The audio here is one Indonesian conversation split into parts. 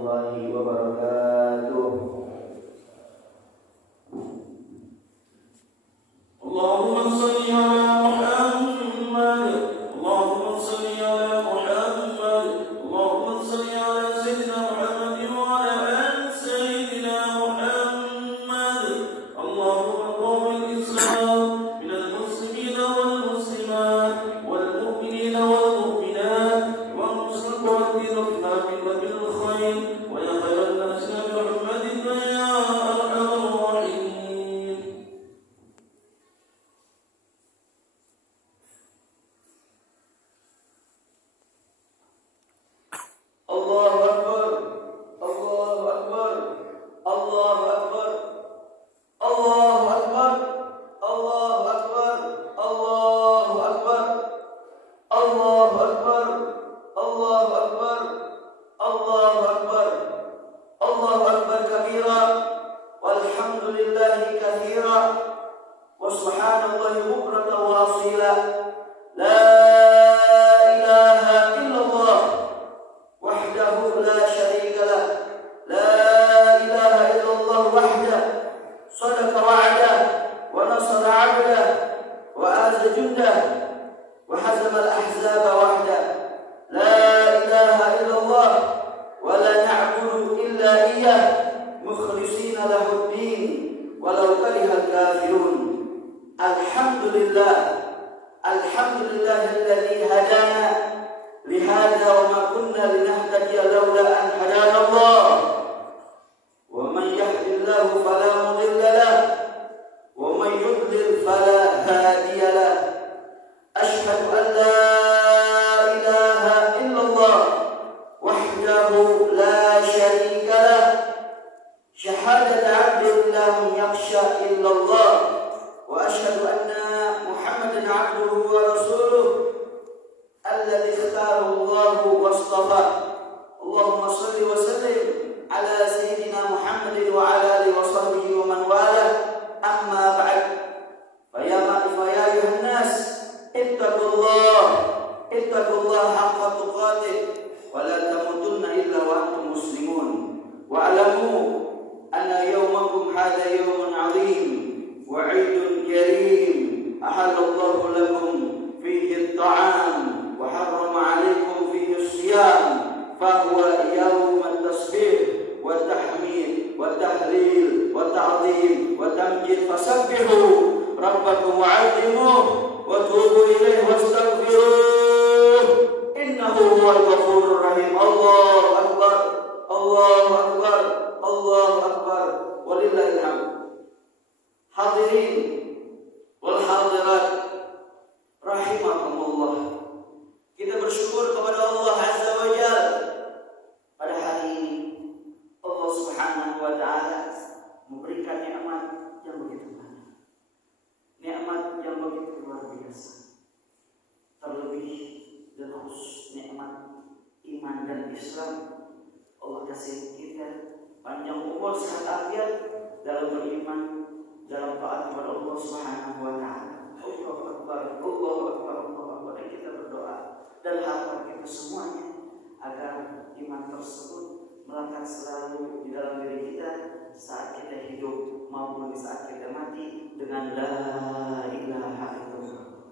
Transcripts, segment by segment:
warahmatullahi wabarakatuh. Allahumma shalli ala Muhammad, Allahumma shalli ala Muhammad, Allahumma shalli ala Sayyidina Muhammad wa ala ali Sayyidina Muhammad. Allahumma qawwil Islam minal muslimina wal muslimat wal mu'minina wal mu'minat wa ansur qawatirna bil khair wa ya khairan nas Muhammadin ya arhamar rahimin. Allahu Akbar, Allahu Akbar, Allahu Akbar, Allahu Akbar, Allahu Akbar, Allahu Akbar, Allahu Akbar, Allahu Akbar, Allahu Akbar, Allahu Akbar kabira, walhamdulillahi katsira, wa subhanallahi bukratan wa asila. La ilaha illallah wahdahu la syarika lah. La ilaha illallah wahdah sadaqa wa'dah wa nasara 'abdah wa azza jundah wa hazama al-ahzaba wahdah. La ilaha illallah wa la na'budu illa iyyah mukhlishina lahu ad-din walau karihal kafirun. Alhamdulillah, alhamdulillahilladzi hadana lihada wa ma kunna linahtadiya laula an hadana Allah. Wa man yahdihillahu fala mudilla lahu wa man yudlil fala hadiya lahu. Ashhadu an la ilaha illallah wahdahu la syarika lah. Syahadat 'abdin lam yakhsha illallah wa ashhadu anna Muhammadan 'abduhu wa rasuluh alladzi ikhtarahu Allah wastafa. Allahumma shalli wa sallim ala sayyidina Muhammadin wa ala alihi wa sahbihi wa man wala. Amma ba'd. Fa ya ayyuhan nas ittaqullah haqqa tuqatih wa la tamutunna illa wa antum muslimun. Wa alamu anna yawmakum hadha yawmun 'azim wa 'idun karim ahallallahu lakum fihi at-ta'am وحرم عليكم فيه الصيام فهو يوم التسبيح والتحميد والتهليل والتعظيم والتمجيد فسبحوا ربكم وعظموه وتوبوا إليه واستغفروه إنه هو الغفور الرحيم. الله أكبر، الله أكبر، الله أكبر ولله الحمد. Hadirin wal hadirat rahimakumullah. Kita bersyukur kepada Allah Azza wa Jalla pada hari ini. Allah Subhanahu wa Ta'ala memberikan nikmat yang begitu banyak, nikmat yang begitu luar biasa. Terlebih dan khusus nikmat iman dan Islam. Allah kasih kita panjang umur, sehat afiat dalam beriman, dalam taat kepada Allah Subhanahu wa Ta'ala. Allahu Akbar, Allahu Akbar, Allahu Akbar. Dan kita berdoa dan harapan kita semuanya agar iman tersebut melekat selalu di dalam diri kita saat kita hidup maupun saat kita mati dengan la ilaha illallah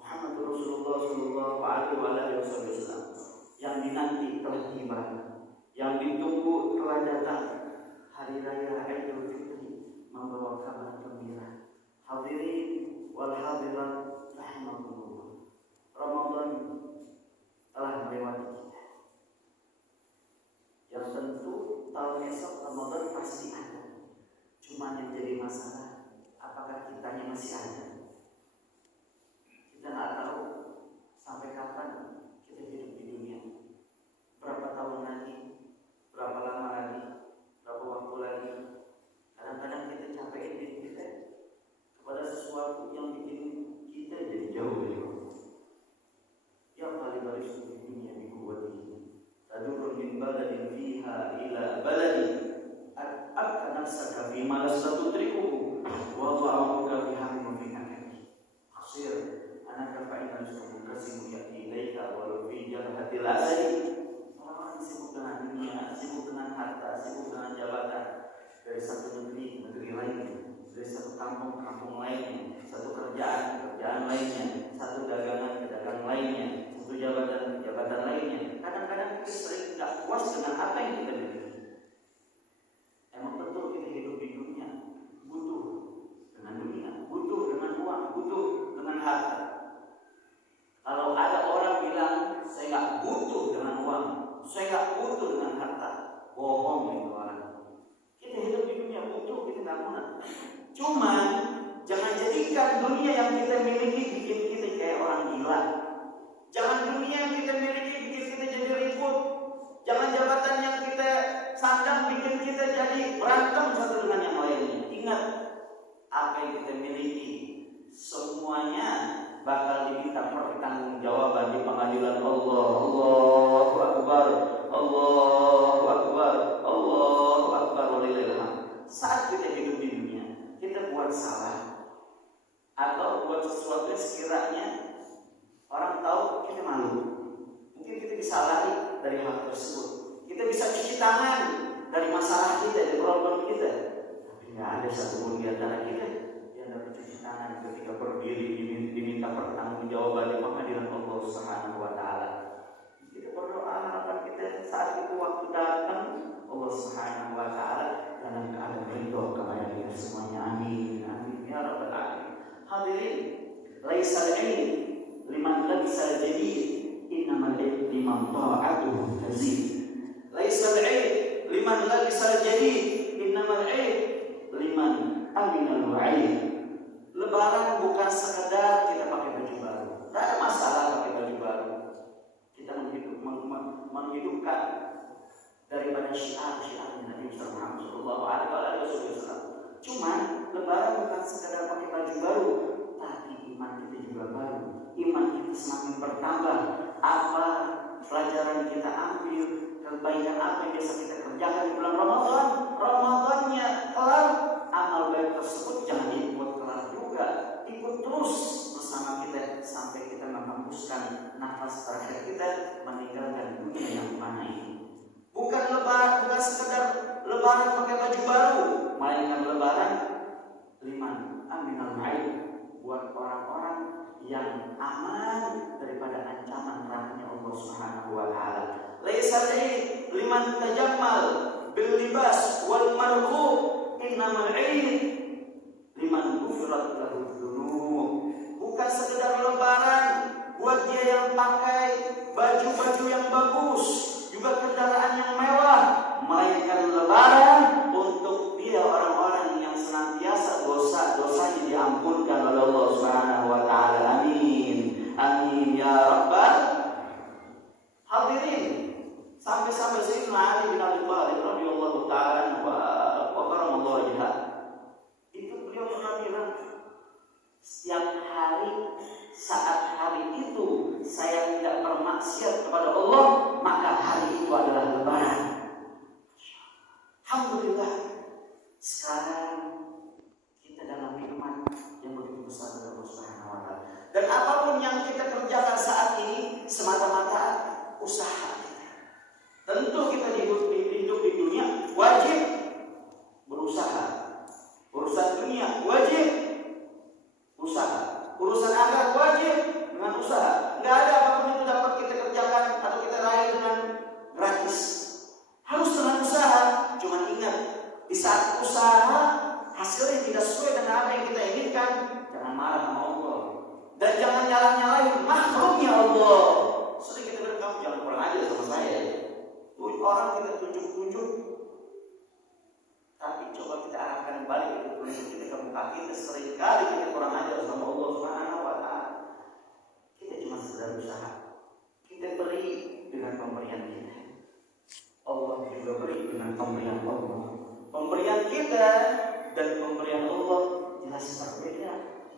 Muhammadur Rasulullah sallallahu alaihi wasallam. Yang dinanti telah tiba, yang ditunggu telah datang. Hari raya Idul Fitri membawa kabar gembira. Hadirin wal hadirat rahimakumullah. Ramadan telah melewati kita. Yang tentu tahun esok Ramadan pasti ada. Cuma yang jadi masalah, apakah kitanya masih ada? Kita nggak tahu sampai kapan kita hidup di dunia. Berapa tahun lagi? Berapa lama lagi? Berapa waktu lagi? Kadang-kadang kita capekin diri kita kepada sesuatu yang bikin kita jadi jauh dari Allah. Yang paling baris di dunia bikuwati tadurun min baladin fiha ila baladin akka nafsaka fi ma lasatutriku wa ta'amuka fi hammin fi nakati akhir anaka fa'inal suku kasimu ya'ti ilaika walau fi jahati la'asari. Orang-orang sibuk dengan dunia, sibuk dengan dari satu negeri ke negeri lainnya, dari satu kampung ke kampung lainnya, satu kerjaan ke kerjaan lainnya, satu dagangan ke dagangan lainnya, satu jabatan ke jabatan lainnya. Kadang-kadang kita sering tidak puas dengan apa yang kita miliki. Emang betul kita hidup di dunia butuh dengan dunia, butuh dengan uang, butuh dengan harta. Kalau ada orang bilang saya nggak butuh dengan uang, saya nggak butuh dengan harta, bohong itu orang. Kita hidup di dunia butuh, kita nggak mau. Cuman jangan jadikan dunia yang kita miliki bikin kita kayak orang gila. Jangan dunia yang kita miliki bikin kita jadi ribut. Jangan jabatan yang kita sandang bikin kita jadi berantem satu dengan yang lainnya. Ingat, apa yang kita miliki semuanya bakal diminta pertanggungjawaban di pengadilan Allah. Allahu Akbar, Allahu Akbar, Allahu Akbar, walillahil hamd. Saat kita hidup di dunia, kita buat salah atau buat sesuatu yang sekiranya orang tahu, kita malu. Mungkin kita bisa lari dari hal tersebut. Kita bisa cuci tangan dari masalah kita, dari problem kita. Tapi nggak ada satupun di antara kita yang dapat cuci tangan ketika berdiri diminta pertanggungjawaban di pengadilan Allah Subhanahu wa taala. Kita berdoa harapan kita saat itu waktu datang Allah Subhanahu wa taala dalam keadaan ridho kepada kita semuanya. Amin. Amin ya rabbal alamin. Hadirin, laisal ilm liman labisa jadid, innamal ilm liman ta'atuhu tazid. Laisal ilm liman labisa jadid, innamal ilm liman aminal wa'id. Lebaran bukan sekedar kita pakai baju baru. Tidak ada masalah pakai baju baru. Kita menghidupkan daripada syiar-syiarnya Nabi Muhammad SAW. Cuman lebaran bukan sekedar pakai baju baru, tapi iman kita juga baru. Iman kita semakin bertambah. Apa pelajaran kita ambil, kebaikan apa yang biasa kita kerjakan di bulan Ramadan, Ramadannya kelar, amal baik tersebut jangan ikut kelar juga, ikut terus bersama kita sampai kita menghembuskan nafas terakhir kita meninggalkan dunia yang mana ini. Bukan lebaran, bukan sekedar lebaran pakai baju baru, melainkan lebaran liman aminal ma'id, buat orang-orang yang aman daripada ancaman rahmatnya Allah Subhanahu wa taala. Laisal liman tajammal bil libas wal marghub, innamal ilm liman ghufirat lahu dzunub. Bukan sekedar lebaran buat dia yang pakai baju-baju yang bagus, juga kendaraan yang mewah, melainkan lebaran untuk dia orang-orang yang senantiasa dosa-dosanya diampunkan oleh Allah Subhanahu wa taala. Amin. Amin ya rabbal. Hadirin, sampai-sampai Sayyidina Ali bin Abi Thalib radhiyallahu taala wa karamallahu wajhah, itu beliau pernah bilang, setiap hari saat hari itu saya tidak bermaksiat kepada Allah, maka hari itu adalah lebaran. Alhamdulillah, sekarang kita dalam nikmat yang begitu besar dari Allah Subhanahu wa taala. Dan apapun yang kita kerjakan saat ini semata-mata usaha kita. Tentu kita hidup di dunia wajib berusaha. Urusan dunia wajib usaha. Urusan akhirat wajib dengan usaha. Enggak ada apapun itu dapat kita kerjakan atau kita raih dengan gratis. Harus dengan usaha. Cuma ingat, di saat usaha hasilnya tidak sesuai dengan apa yang kita inginkan, jangan marah sama Allah. Dan jangan nyalah-nyalahin makhluknya Allah. Sering kita bilang, kamu jangan kurang ajar sama saya. Tuh orang kita tunjuk-tunjuk, tapi coba kita arahkan balik itu tunjuk kita ke muka kita. Sering kali kita kurang ajar sama Allah Subhanahu wa taala. Kita cuma sekedar usaha. Kita beri dengan pemberian kita. Allah juga beri dengan pemberian Allah. Pemberian kita dan pemberian Allah jelas berbeda.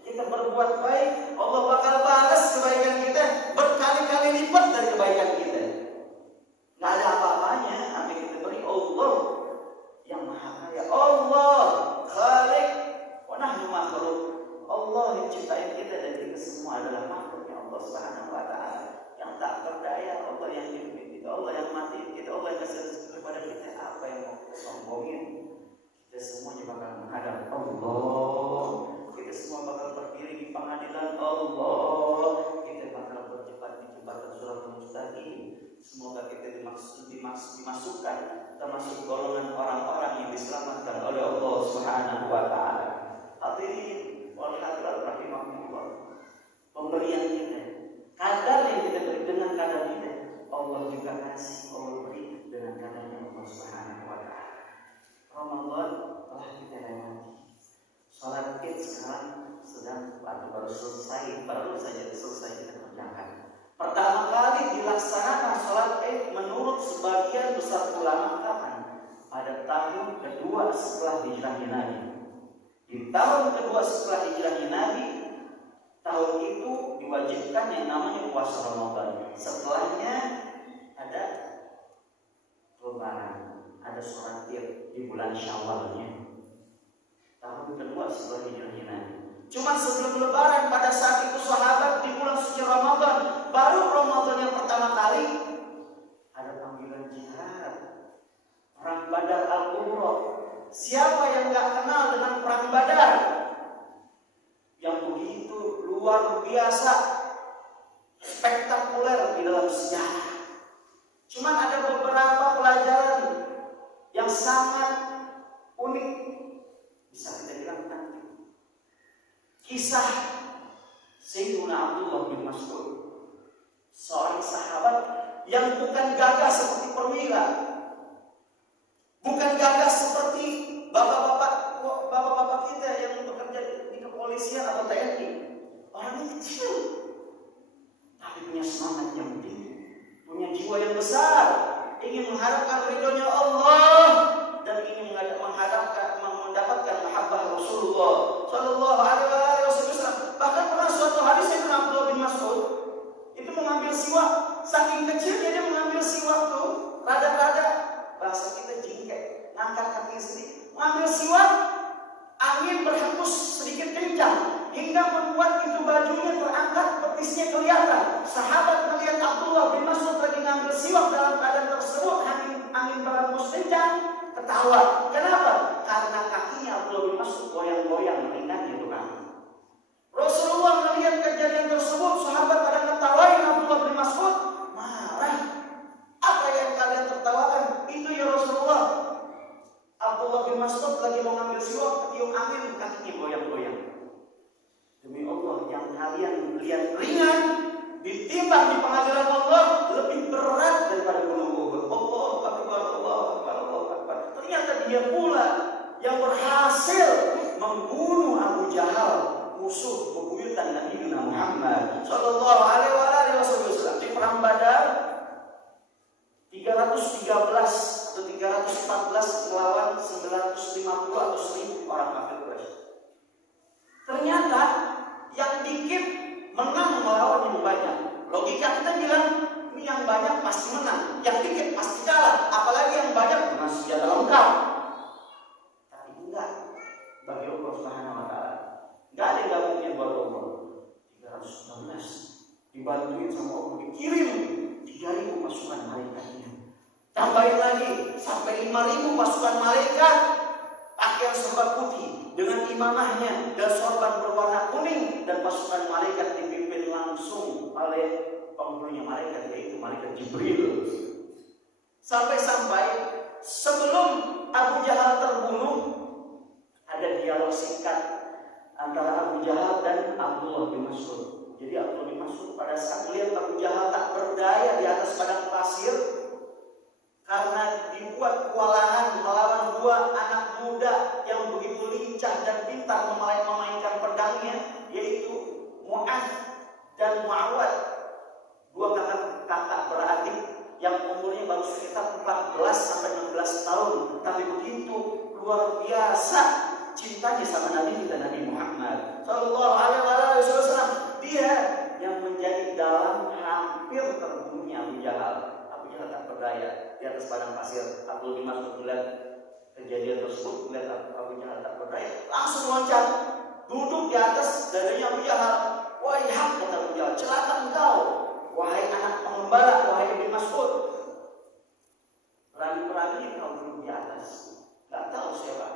Kita berbuat baik, Allah bakal balas kebaikan kita berkali-kali lipat dari kebaikan kita. Nggak ada apa-apanya apa yang kita beri. Allah yang maha kaya, Allah Khaliq wa nahnu makhluk. Allah yang ciptain kita dan kita semua adalah makhluknya Allah Subhanahu wa taala. Yang tak berdaya, Allah yang hidupin kita, Allah yang mati kita, Allah yang kasih rezeki kepada kita. Apa yang mau kita sombongin? Kita ini. Semoga kita dimasukkan termasuk golongan orang-orang yang diselamatkan oleh Allah Subhanahu wa taala. Hadirin wal hadirat rahimakumullah. Pemberian kita, kadar yang kita beri dengan kadar kita, Allah juga kasih, Allah beri dengan kadarnya Allah Subhanahu wa taala. Ramadan telah kita lewati. Salat Id sekarang sedang baru selesai, baru saja selesai kita kerjakan. Pertama kali dilaksanakan salat Id menurut sebagian besar ulama kapan? Pada tahun kedua setelah hijrahnya Nabi. Di tahun kedua setelah hijrahnya Nabi, tahun itu diwajibkan yang namanya puasa Ramadan. Setelahnya ada Lebaran, ada sholat Id di bulan Syawalnya. Tahun kedua setelah hijrahnya Nabi. Cuma sebelum Lebaran pada saat itu sahabat di bulan suci Ramadan, baru Ramadan yang pertama kali ada panggilan jihad, perang Badar Al-Kubra. Siapa yang nggak kenal dengan perang Badar yang begitu luar biasa, spektakuler di dalam sejarah? Cuma ada beberapa pelajaran yang sangat unik, bisa kita bilang penting. Kisah Sayyidina Abdullah bin Mas'ud, seorang sahabat yang bukan gagah seperti perwira, bukan gagah seperti bapak-bapak kita yang bekerja di kepolisian atau TNI. Orangnya kecil, tapi punya semangat yang tinggi, punya jiwa yang besar, ingin mengharapkan ridhonya Allah dan ingin mendapatkan mahabbah Rasulullah Sallallahu Alaihi Wasallam. Bahkan pernah suatu hari Sayyidina Abdullah bin Mas'ud itu mengambil siwak, saking kecilnya dia mengambil siwak tuh, rada-rada bahasa kita jingkek, angkat kaki sedikit, mengambil siwak, angin berhembus sedikit kencang hingga membuat itu bajunya terangkat, petisnya kelihatan. Sahabat melihat Abdullah bin Mas'ud lagi mengambil siwak dalam keadaan tersebut, angin berhembus kencang, ketawa. Kenapa? Karena kakinya Abdullah bin Mas'ud goyang-goyang ringannya itu kan. Rasulullah melihat kejadian tersebut, sahabat pada ketawain Abdullah bin Mas'ud, marah. Apa yang kalian tertawakan? Itu ya Rasulullah, Abdullah bin Mas'ud lagi mau ngambil siwak, ketiup angin, kakinya goyang-goyang. Demi Allah, yang kalian lihat ringan ditimbang di pengadilan Allah lebih berat daripada gunung Uhud. Allahu Akbar, Allahu Akbar, Allahu Akbar. Ternyata dia pula yang berhasil membunuh Abu Jahal, musuh bebuyutan Nabi Muhammad Sallallahu Alaihi Wasallam di perang Badar 313 atau 314 melawan 950 atau 1000 orang kafir Quraisy. Ternyata yang dikit menang melawan yang banyak. Logika kita bilang ini yang banyak pasti menang, yang dikit pasti kalah. Apalagi yang banyak dengan senjata lengkap. Tapi enggak, bagi Allah Subhanahu wa taala. Enggak ada yang gak mungkin buat Allah. 316 dibantuin sama Allah, dikirim 3.000 pasukan malaikatnya. Tambahin lagi sampai 5.000 pasukan malaikat, pakaian serba putih dengan imamahnya dan sorban berwarna kuning, dan pasukan malaikat dipimpin langsung oleh penghulunya malaikat, yaitu malaikat Jibril. Sampai-sampai sebelum Abu Jahal terbunuh, ada dialog singkat antara Abu Jahal dan Abdullah bin Mas'ud. Jadi Abdullah bin Mas'ud pada saat melihat Abu Jahal tak berdaya di atas padang pasir karena dibuat kewalahan melawan dua anak muda yang begitu lincah dan pintar memainkan pedangnya, yaitu Mu'adz dan Mu'awad, dua kakak beradik yang umurnya baru sekitar 14 sampai 16 tahun, tapi begitu luar biasa cintanya sama Nabi kita, Nabi Muhammad Sallallahu Alaihi Wasallam. Dia yang menjadi dalam hampir terbunuhnya Abu Jahal. Abu Jahal tak berdaya di atas padang pasir. Abdul bin Mas'ud melihat kejadian tersebut, melihat Abu Jahal tak berdaya, langsung loncat, duduk di atas dadanya Abu Jahal. Wahai hak, kata Abu Jahal, celaka engkau, wahai anak pengembala, wahai bin Mas'ud. Berani-berani kau duduk di atas, gak tahu siapa.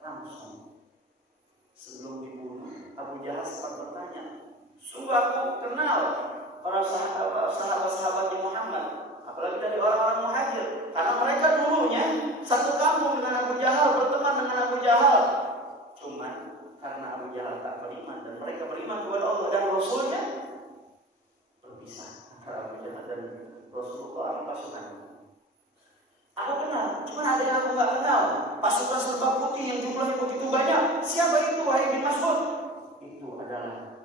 Langsung sebelum dibunuh, Abu Jahal sempat bertanya, sungguh aku kenal para sahabat-sahabat dari orang-orang Muhajir. Karena mereka dulunya satu kampung dengan Abu Jahal, berteman dengan Abu Jahal. Cuma karena Abu Jahal tak beriman dan mereka beriman kepada Allah dan Rasulnya, berpisah antara Abu Jahal dan Rasulullah pasukan. Aku kenal, cuma ada yang aku nggak kenal. Pasukan serba putih yang jumlahnya begitu banyak. Siapa itu, wahai bin Mas'ud? Itu adalah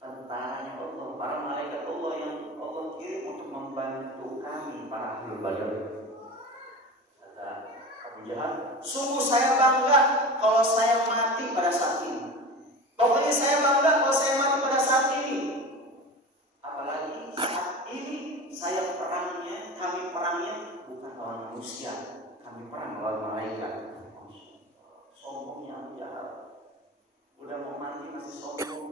tentaranya Allah, para malaikat Allah yang Allah kirim untuk membantu kami para ahli Badar. Kata Abu Jahal, sungguh saya bangga kalau saya mati pada saat ini. Pokoknya saya bangga kalau saya mati pada saat ini. Apalagi saat ini saya perangnya, kami perangnya bukan lawan manusia, kami perang lawan malaikat. Sombongnya Abu Jahal, udah mau mati masih sombong.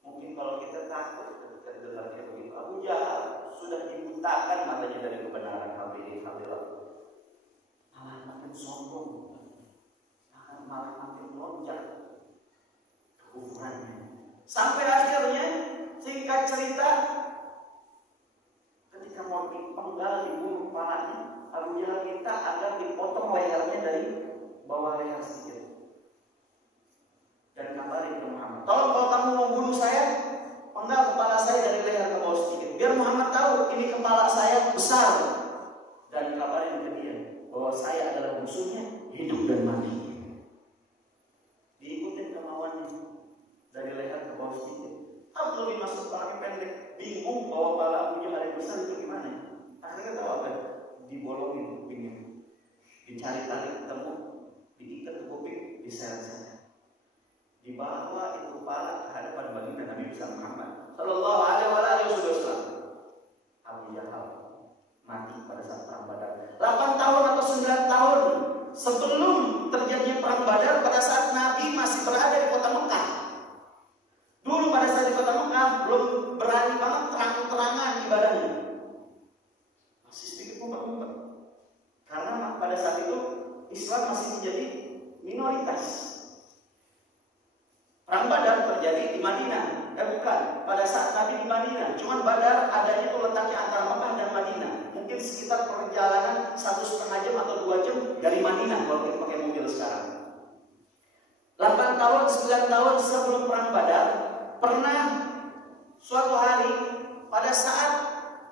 Mungkin kalau kita takut ketika dengar kayak begitu, Abu Jahal sudah dibutakan matanya dari kebenaran hadirat. Malah makin sombong, akan malah makin lonjak kekufurannya. Sampai akhirnya, singkat cerita, ketika mau dipenggal, dibunuh kepalanya, Abu Jahal minta agar dipotong lehernya dari bawah leher sedikit. Dan kabarin ke Muhammad, tolong kalau kamu mau bunuh saya, penggal kepala saya dari leher ke bawah sedikit, biar Muhammad tahu ini kepala saya besar. Dan kabarin ke dia bahwa saya adalah musuhnya, hidup dan mati. Diikutin kemauannya dari leher ke bawah sedikit. Abdul bin Mas'ud pakai pendek, bingung bahwa kepala Abu Jahal yang besar itu gimana. Akhirnya tahu apa? Dibolongin kupingnya, dicari tali ketemu, diikat ke kuping, diseret-seret. Dibawa itu kepala ke hadapan baginda Nabi besar Muhammad Sallallahu Alaihi Wasallam. Abu Jahal mati pada saat perang Badar. 8 tahun atau 9 tahun sebelum terjadinya perang Badar, pada saat Nabi masih berada di kota Mekah. Dulu pada saat di kota Mekah belum berani banget terang-terangan ibadahnya, masih sedikit ngumpet-ngumpet. Karena pada saat itu Islam masih menjadi minoritas. Perang Badar terjadi di Madinah, bukan, pada saat Nabi di Madinah. Cuman Badar adanya itu letaknya antara Mekah dan Madinah. Mungkin sekitar perjalanan 1,5 jam atau 2 jam dari Madinah kalau kita pakai mobil sekarang. 8 tahun, 9 tahun sebelum perang Badar, pernah suatu hari pada saat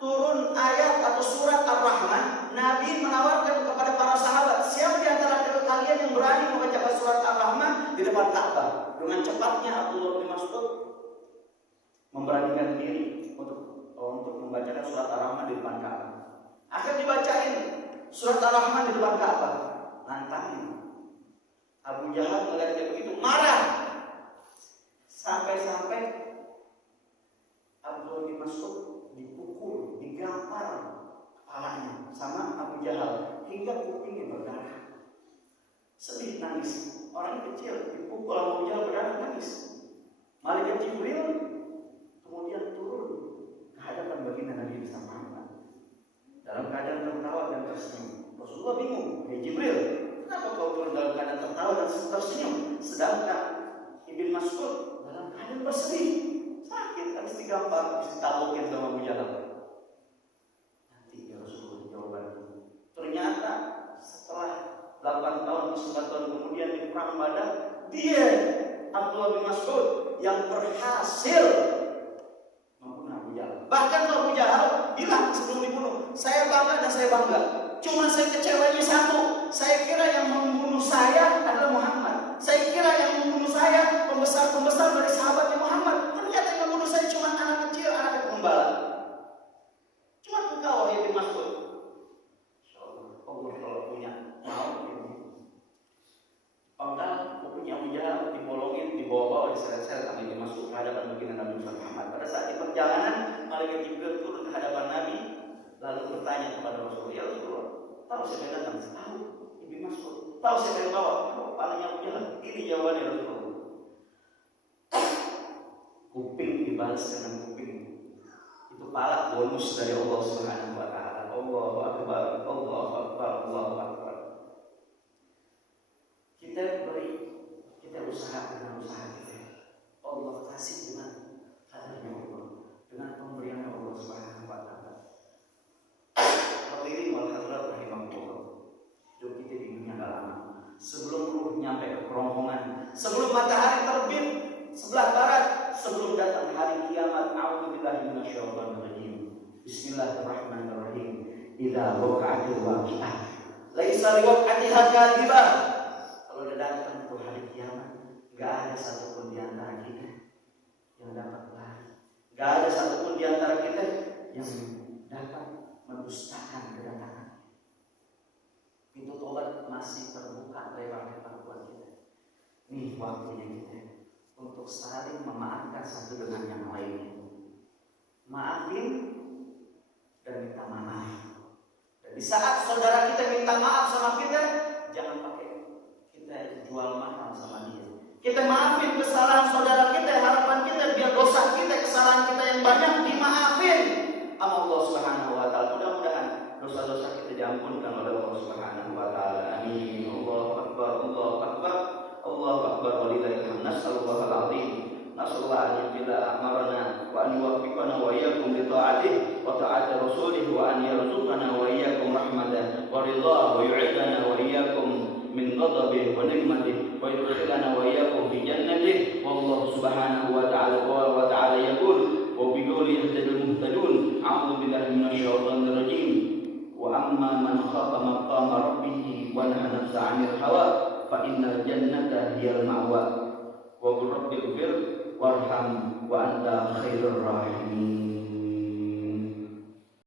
turun ayat atau surat Ar-Rahman, Nabi menawarkan kepada para sahabat, siapa di antara kalian yang berani membaca surat Ar-Rahman di depan Ka'bah? Dengan cepatnya Abdullah bin Mas'ud memberanikan diri untuk membacakan surat Ar-Rahman di depan Ka'bah. Akhirnya dibacain surat Ar-Rahman di depan Ka'bah. Nantangin. Abu Jahal melihat kayak begitu, marah. Sampai-sampai Abdullah bin Mas'ud dipukul, digampar kepalanya sama Abu Jahal hingga kupingnya berdarah. Sedih, nangis. Orang kecil dipukul Abu Jahal berdarah, nangis. Malaikat Jibril kemudian turun ke hadapan baginda Nabi Muhammad dalam keadaan tertawa dan tersenyum. Rasulullah bingung, "Hei Jibril, kenapa kau turun dalam keadaan tertawa dan tersenyum, sedangkan Ibn Mas'ud dalam keadaan bersedih, sakit, habis digampar, habis ditabokin sama Abu Jahal?" Nanti ya Rasulullah jawabannya. Ternyata setelah 8 tahun atau 9 tahun kemudian di perang Badar, dia Abdullah bin Mas'ud yang berhasil membunuh Abu Jahal. Bahkan Abu Jahal bilang sebelum dibunuh, saya bangga dan saya bangga. Cuma saya kecewanya satu, saya kira yang membunuh saya adalah Muhammad. Saya kira yang membunuh saya pembesar-pembesar dari sahabatnya Muhammad. Ternyata yang membunuh saya cuma anak kecil, anak gembala. Cuma engkau wahai bin Mas'ud. Insyaallah Allah kalau punya mau penggal kupingnya Abu Jahal, dibolongin, dibawa-bawa, diseret-seret sampai dimasuk ke hadapan baginda Nabi Muhammad. Pada saat di perjalanan, malaikat Jibril turun ke hadapan Nabi, lalu bertanya kepada Rasulullah, "Ya Rasulullah, tahu siapa yang datang?" "Tahu, Ibnu Mas'ud." "Tahu siapa yang bawa?" "Kepalanya Abu Jahal." Ini jawabannya Rasulullah. Kuping dibalas dengan kuping. Itu pahala bonus dari Allah Subhanahu wa taala. Allahu akbar, Allahu akbar, Allahu akbar. Kita usaha dengan usaha kita. Allah kasih dengan karunia Allah, dengan pemberian Allah Subhanahu wa taala. idza waqa'atil waqi'ah laisa liwaq'atiha kadhibah. Kalau udah datang tuh hari kiamat, enggak ada satupun di antara kita yang dapat lari. Enggak ada satupun di antara kita yang dapat mendustakan kedatangan. Pintu tobat masih terbuka lebar-lebar buat kita. Nih waktunya kita untuk saling memaafkan satu dengan yang lainnya. Maafin dan minta maaf. Dan di saat saudara kita minta maaf sama kita, jangan pakai kita jual mahal sama dia. Kita maafin kesalahan saudara kita, harapan kita biar dosa kita, kesalahan kita yang banyak dimaafin sama Allah Subhanahu wa taala. Mudah-mudahan dosa-dosa kita diampunkan oleh Allah Subhanahu wa taala. Amin. Allahu akbar, Allahu akbar. Allahu akbar walillahil hamd. Nasallallahu alazim. Nasallallahu an yaj'ala a'malana wa an yuwaffiqana wa iyyakum li ta'atihi wa ta'ati rasulih wa an yarzuqana wa iyyakum rahmatan wa ridha wa yu'idana wa iyyakum min ghadabihi wa ni'matihi wa yudkhilana wa iyyakum fi jannatihi. Wallahu subhanahu wa ta'ala yaqul wa bi qawli yahtadil muhtadun. A'udzu billahi minasyaitonir rajim. Wa amma man khafa maqama rabbih wa nahaa nafsa 'anil hawa fa innal jannata hiyal ma'wa. Wa rabbil fir warham wa anta khairur rahimin.